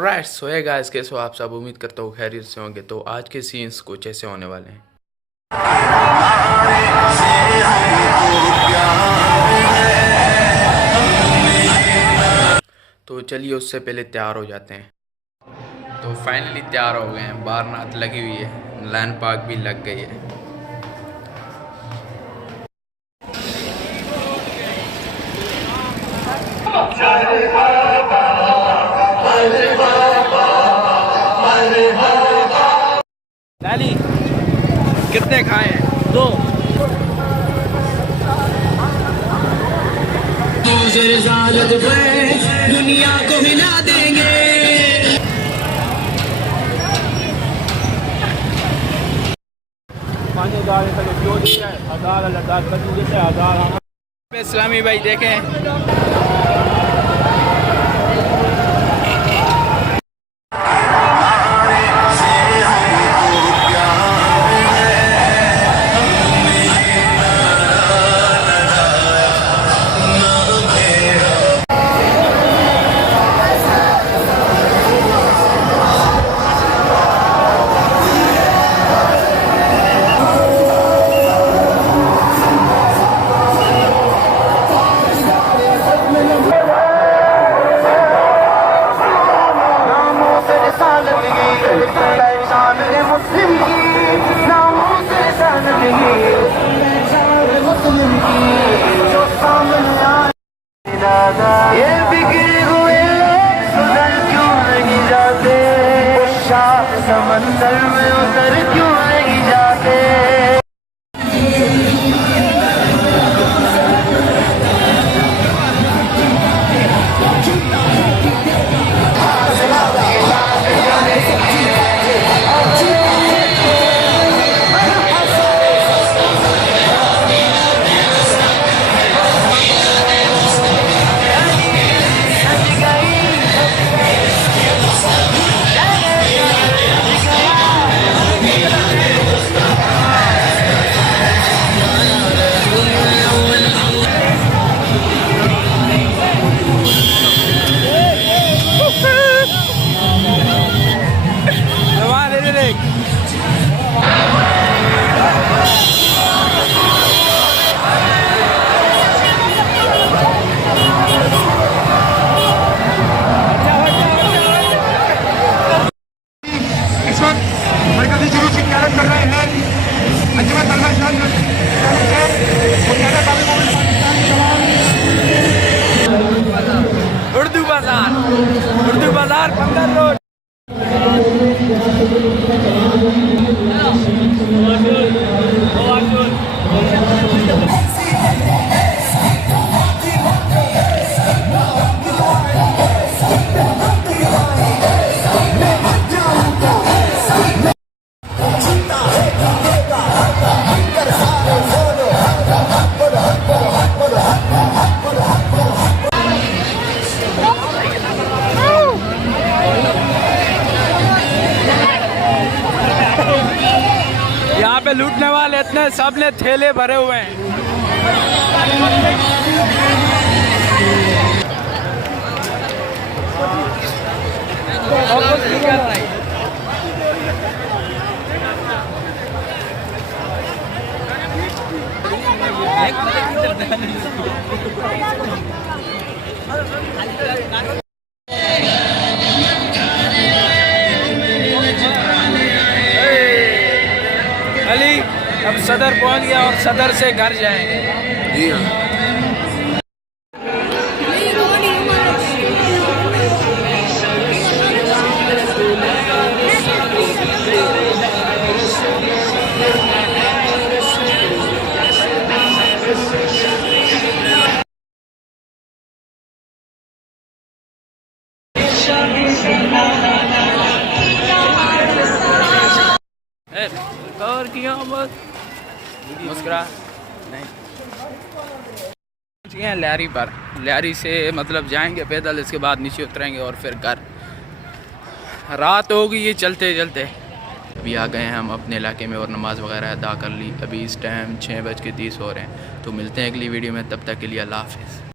Alright so है guys, कैसे हो आप सब? उम्मीद करता हूँ खैरियत से होंगे। तो आज के सीन्स कुछ ऐसे होने वाले हैं। तो चलिए उससे पहले तैयार हो जाते हैं। तो फाइनली तैयार हो गए हैं, बारनात लगी हुई है, लैंड पार्क भी लग गई है। लाली कितने खाए हैं? दो। दुनिया को हिला देंगे। इस्लामी भाई देखें। ये बिगड़े हुए लोग सुधर क्यों नहीं जाते? समंदर में उतर क्यों नहीं जाते? उर्दू बाजार बंदर रोड। यहाँ पे लूटने वाले इतने, सब ने थैले भरे हुए हैं। अली अब सदर पहुंच गया और सदर से घर जाएंगे। जी हाँ। और किया बस मुस्कुरा नहीं। पहुंच गए हैं लहरी पर। लहरी से मतलब जाएंगे पैदल, इसके बाद नीचे उतरेंगे और फिर घर। रात होगी ये चलते चलते। अभी आ गए हैं हम अपने इलाके में और नमाज़ वगैरह अदा कर ली। अभी इस टाइम 6:30 हो रहे हैं। तो मिलते हैं अगली वीडियो में, तब तक के लिए अल्लाह हाफ़िज़।